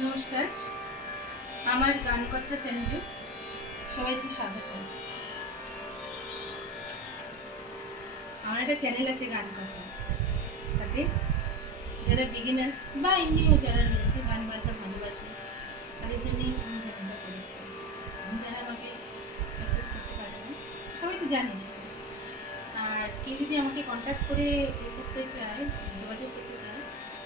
নমস্কার, আমার গান কথা চ্যানেলে সবাইকে স্বাগত। আমার একটা চ্যানেল আছে গান কথা, তাতে যারা বিগিনার্স বা এমনিও যারা রয়েছে গান বাজনা ভালোবাসে তাদের জন্যই আমি চ্যানেলটা করেছি। যারা আমাকে অ্যাক্সেস করতে পারে না, সবাই তো জানে সেটা। আর কেউ যদি আমাকে কন্ট্যাক্ট করে করতে চায়, যোগাযোগ করতে চায়,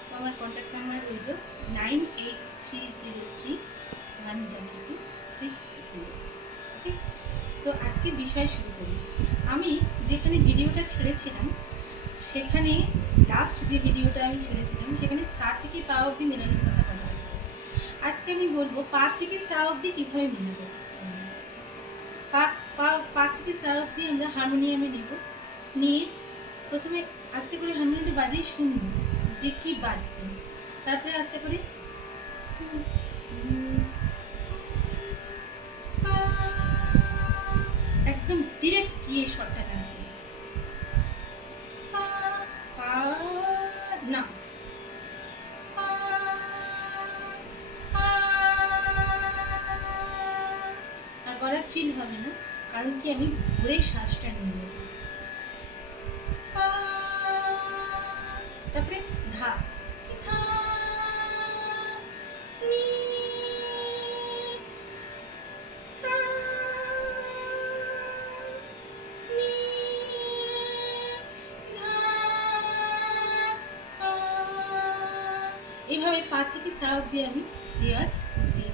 তো আমার কন্ট্যাক্ট নাম্বার রইল 9830312260। ওকে, তো আজকের বিষয় শুরু করি। আমি যেখানে ভিডিওটা ছেড়েছিলাম, সেখানে লাস্ট যে ভিডিওটা আমি ছেড়েছিলাম সেখানে সা থেকে পা অবধি মেলানোর কথা বলা হয়েছে। আজকে আমি বলবো পা থেকে সা অবধি কীভাবে মেলাবো। পা পা পা থেকে সা অবধি আমরা হারমোনিয়ামে নেব, নিয়ে প্রথমে আস্তে করে হারমোনিয়ামটা বাজিয়ে শুনবো যে কি বাজছে, তারপরে আস্তে করে একদম ডিরেক্ট গিয়ে শটটা লাগবে। না, আর গলা থ্রিল হবে না, কারণ কি আমি ভরে শ্বাসটা নিয়ে নেব। তারপরে ধা ধা নি সা নি ধা এইভাবে পা থেকে সা অবধি আমি রেওয়াজ করতে